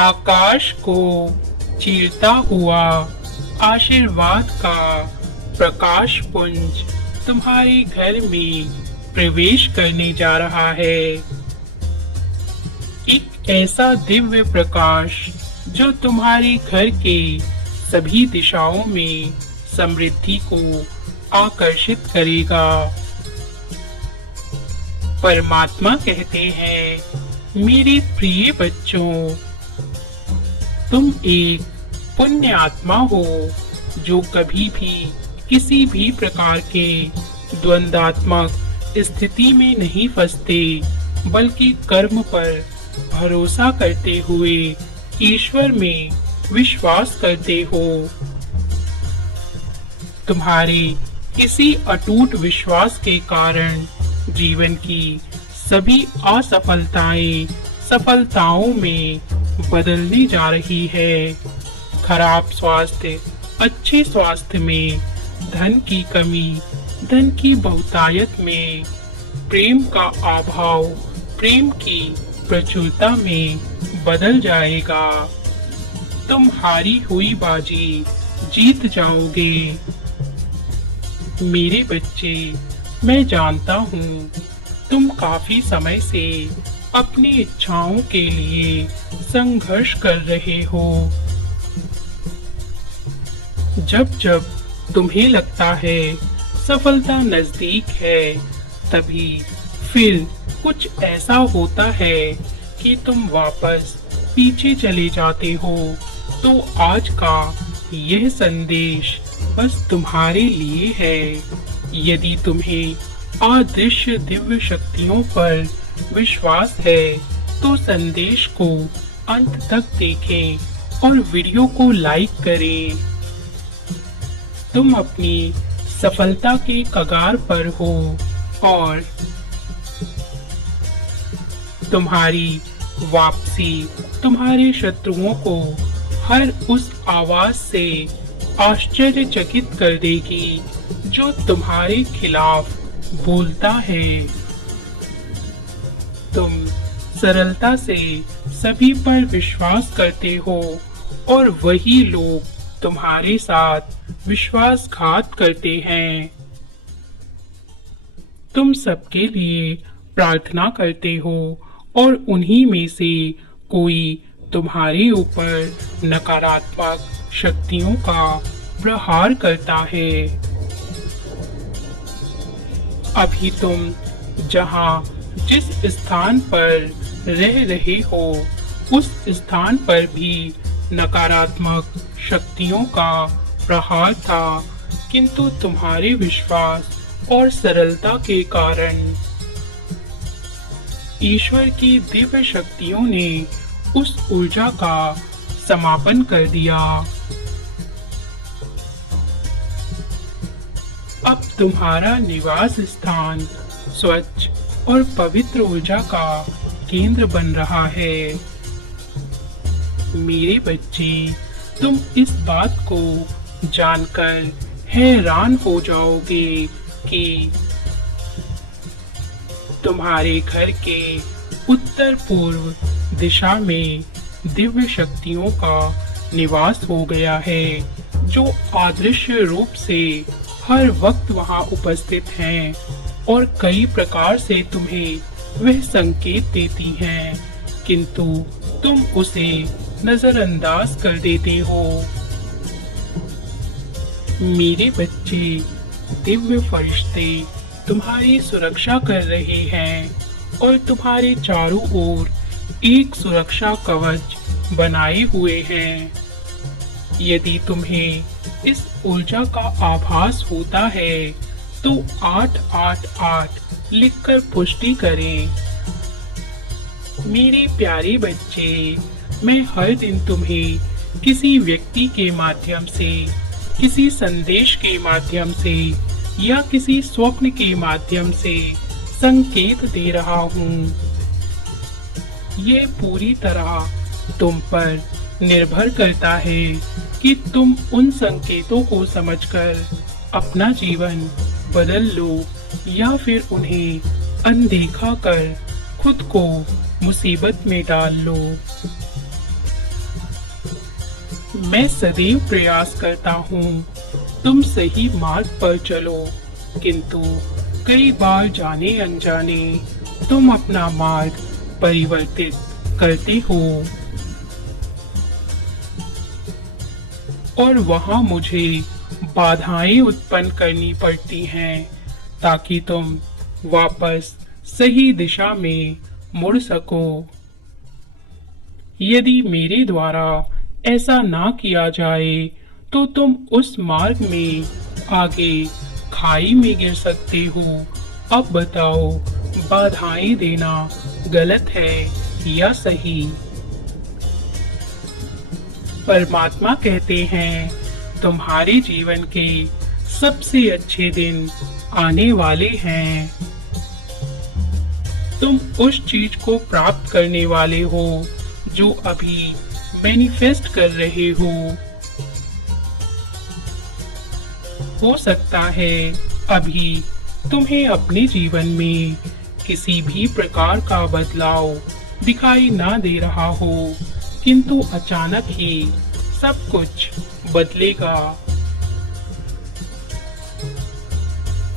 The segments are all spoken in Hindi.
आकाश को चीरता हुआ आशीर्वाद का प्रकाश पुंज तुम्हारे घर में प्रवेश करने जा रहा है। एक ऐसा दिव्य प्रकाश जो तुम्हारे घर के सभी दिशाओं में समृद्धि को आकर्षित करेगा। परमात्मा कहते हैं, मेरे प्रिय बच्चों, तुम एक पुण्य आत्मा हो जो कभी भी किसी भी प्रकार के द्वंद्वात्मक स्थिति में नहीं फंसते, बल्कि कर्म पर भरोसा करते हुए ईश्वर में विश्वास करते हो। तुम्हारे इसी अटूट विश्वास के कारण जीवन की सभी असफलताएं सफलताओं में बदलने जा रही है। खराब स्वास्थ्य अच्छे स्वास्थ्य में, धन की कमी धन की बहुतायत में, प्रेम का अभाव प्रेम की प्रचुरता में बदल जाएगा। तुम हारी हुई बाजी जीत जाओगे। मेरे बच्चे, मैं जानता हूँ तुम काफी समय से अपनी इच्छाओं के लिए संघर्ष कर रहे हो। जब जब तुम्हें लगता है सफलता नजदीक है, तभी फिर कुछ ऐसा होता है कि तुम वापस पीछे चले जाते हो। तो आज का यह संदेश बस तुम्हारे लिए है। यदि तुम्हें अदृश्य दिव्य शक्तियों पर विश्वास है, तो संदेश को अंत तक देखें और वीडियो को लाइक करें। तुम अपनी सफलता के कगार पर हो और तुम्हारी वापसी तुम्हारे शत्रुओं को हर उस आवाज से आश्चर्यचकित कर देगी जो तुम्हारे खिलाफ बोलता है। तुम सरलता से सभी पर विश्वास करते हो और वही लोग तुम्हारे साथ विश्वासघात करते हैं। तुम सबके लिए प्रार्थना करते हो और उन्हीं में से कोई तुम्हारे ऊपर नकारात्मक शक्तियों का प्रहार करता है। अभी तुम जहां जिस स्थान पर रह रहे हो, उस स्थान पर भी नकारात्मक शक्तियों का प्रहार था, किंतु तुम्हारे विश्वास और सरलता के कारण ईश्वर की दिव्य शक्तियों ने उस ऊर्जा का समापन कर दिया। अब तुम्हारा निवास स्थान स्वच्छ और पवित्र ऊर्जा का केंद्र बन रहा है। मेरे बच्चे, तुम इस बात को जानकर हैरान हो जाओगे कि तुम्हारे घर के उत्तर पूर्व दिशा में दिव्य शक्तियों का निवास हो गया है, जो अदृश्य रूप से हर वक्त वहां उपस्थित हैं और कई प्रकार से तुम्हें वह संकेत देती हैं, किंतु तुम उसे नजरअंदाज कर देते हो। मेरे बच्चे, दिव्य फरिश्ते तुम्हारी सुरक्षा कर रहे हैं और तुम्हारे चारों ओर एक सुरक्षा कवच बनाए हुए हैं। यदि तुम्हें इस ऊर्जा का आभास होता है, तो 888 लिखकर पुष्टि करें। मेरे प्यारे बच्चे, मैं हर दिन तुम्हें किसी व्यक्ति के माध्यम से, किसी संदेश के माध्यम से या किसी स्वप्न के माध्यम से संकेत दे रहा हूँ। ये पूरी तरह तुम पर निर्भर करता है कि तुम उन संकेतों को समझकर अपना जीवन बदल लो या फिर उन्हें अनदेखा कर खुद को मुसीबत में डाल लो। मैं सदैव प्रयास करता हूँ तुम सही मार्ग पर चलो, किंतु कई बार जाने अनजाने तुम अपना मार्ग परिवर्तित करते हो और वहाँ मुझे बाधाएं उत्पन्न करनी पड़ती हैं ताकि तुम वापस सही दिशा में मुड़ सको। यदि मेरे द्वारा ऐसा ना किया जाए तो तुम उस मार्ग में आगे खाई में गिर सकते हो। अब बताओ, बाधाएं देना गलत है या सही? परमात्मा कहते हैं, तुम्हारे जीवन के सबसे अच्छे दिन आने वाले हैं। तुम उस चीज को प्राप्त करने वाले हो जो अभी मैनिफेस्ट कर रहे हो सकता है अभी तुम्हें अपने जीवन में किसी भी प्रकार का बदलाव दिखाई ना दे रहा हो, किंतु अचानक ही सब कुछ बदलेगा।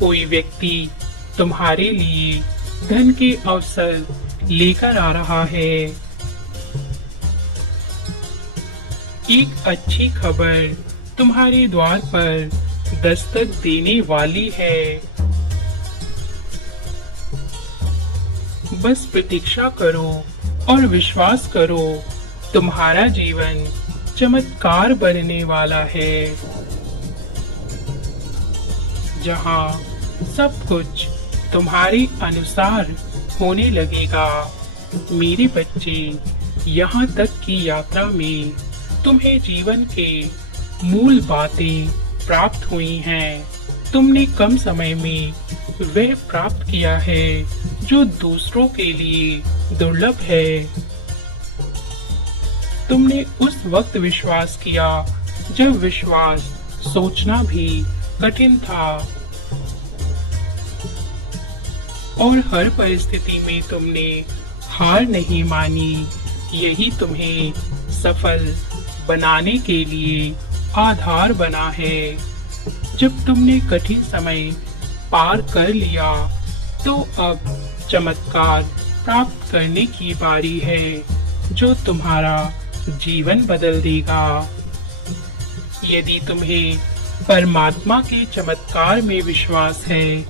कोई व्यक्ति तुम्हारे लिए धन के अवसर लेकर आ रहा है। एक अच्छी खबर तुम्हारे द्वार पर दस्तक देने वाली है। बस प्रतीक्षा करो और विश्वास करो, तुम्हारा जीवन चमत्कार बनने वाला है, जहाँ सब कुछ तुम्हारे अनुसार होने लगेगा। मेरे बच्चे, यहाँ तक की यात्रा में तुम्हें जीवन के मूल बातें प्राप्त हुई हैं। तुमने कम समय में वह प्राप्त किया है जो दूसरों के लिए दुर्लभ है। तुमने उस वक्त विश्वास किया जब विश्वास सोचना भी कठिन था, और हर परिस्थिति में तुमने हार नहीं मानी। यही तुम्हें सफल बनाने के लिए आधार बना है। जब तुमने कठिन समय पार कर लिया तो अब चमत्कार प्राप्त करने की बारी है जो तुम्हारा जीवन बदल देगा। यदि तुम्हें परमात्मा के चमत्कार में विश्वास है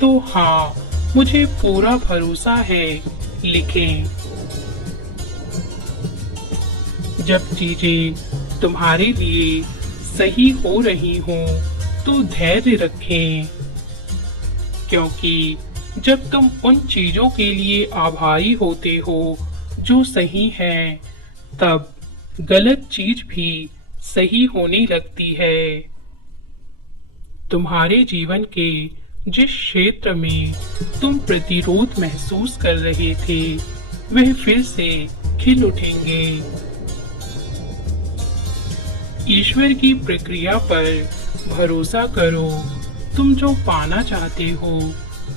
तो हाँ, मुझे पूरा भरोसा है लिखें। जब चीजें तुम्हारे लिए सही हो रही हों तो धैर्य रखें, क्योंकि जब तुम उन चीजों के लिए आभारी होते हो जो सही है, तब गलत चीज भी सही होने लगती है। तुम्हारे जीवन के जिस क्षेत्र में तुम प्रतिरोध महसूस कर रहे थे, वह फिर से खिल उठेंगे। ईश्वर की प्रक्रिया पर भरोसा करो। तुम जो पाना चाहते हो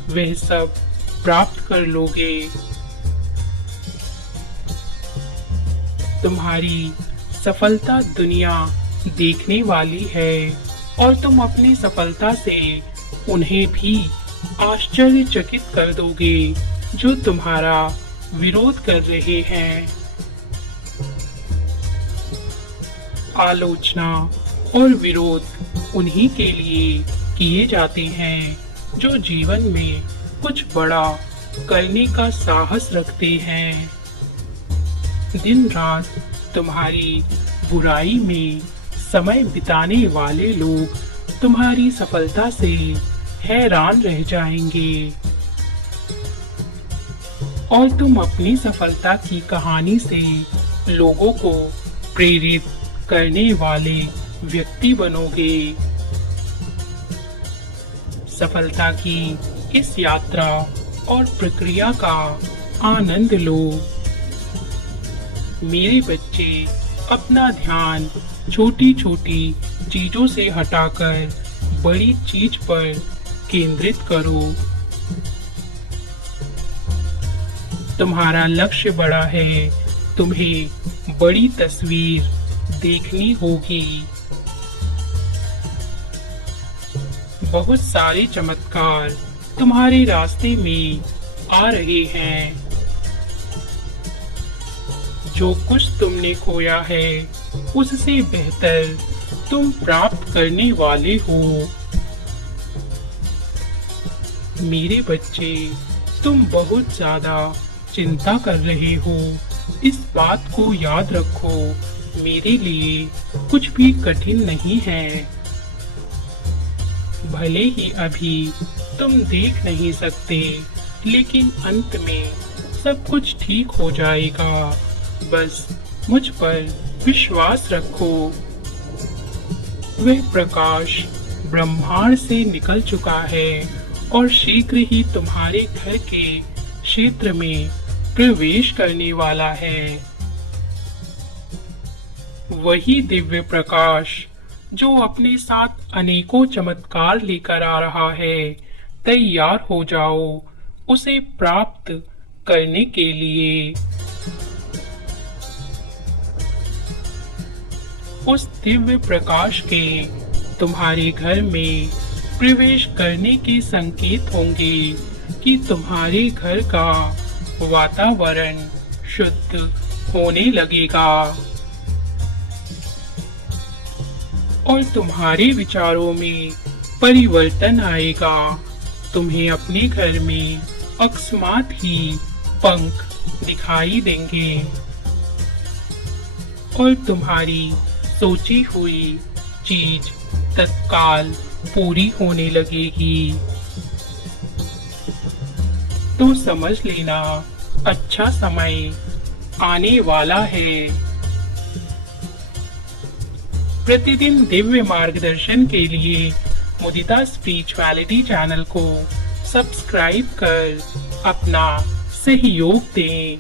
वह सब प्राप्त कर लोगे। तुम्हारी सफलता दुनिया देखने वाली है और तुम अपनी सफलता से उन्हें भी आश्चर्यचकित कर दोगे जो तुम्हारा विरोध कर रहे हैं। आलोचना और विरोध उन्हीं के लिए किए जाते हैं जो जीवन में कुछ बड़ा करने का साहस रखते हैं। दिन रात तुम्हारी बुराई में समय बिताने वाले लोग तुम्हारी सफलता से हैरान रह जाएंगे और तुम अपनी सफलता की कहानी से लोगों को प्रेरित करने वाले व्यक्ति बनोगे। सफलता की इस यात्रा और प्रक्रिया का आनंद लो। मेरे बच्चे, अपना ध्यान छोटी छोटी चीजों से हटाकर बड़ी चीज पर केंद्रित करो। तुम्हारा लक्ष्य बड़ा है, तुम्हें बड़ी तस्वीर देखनी होगी। बहुत सारे चमत्कार तुम्हारे रास्ते में आ रहे हैं। जो कुछ तुमने खोया है उससे बेहतर तुम प्राप्त करने वाले हो। मेरे बच्चे, तुम बहुत ज्यादा चिंता कर रहे हो। इस बात को याद रखो, मेरे लिए कुछ भी कठिन नहीं है। भले ही अभी तुम देख नहीं सकते, लेकिन अंत में सब कुछ ठीक हो जाएगा। बस मुझ पर विश्वास रखो। वह प्रकाश ब्रह्मांड से निकल चुका है और शीघ्र ही तुम्हारे घर के क्षेत्र में प्रवेश करने वाला है। वही दिव्य प्रकाश जो अपने साथ अनेकों चमत्कार लेकर आ रहा है। तैयार हो जाओ उसे प्राप्त करने के लिए। उस दिव्य प्रकाश के तुम्हारे घर में प्रवेश करने के संकेत होंगे कि तुम्हारे घर का वातावरण शुद्ध होने लगेगा और तुम्हारे विचारों में परिवर्तन आएगा। तुम्हें अपने घर में अकस्मात ही पंख दिखाई देंगे और तुम्हारी सोची हुई चीज तत्काल पूरी होने लगेगी। तो समझ लेना, अच्छा समय आने वाला है। प्रतिदिन दिव्य मार्गदर्शन के लिए मुदिता स्पिरिचुअलिटी चैनल को सब्सक्राइब कर अपना सहयोग दें।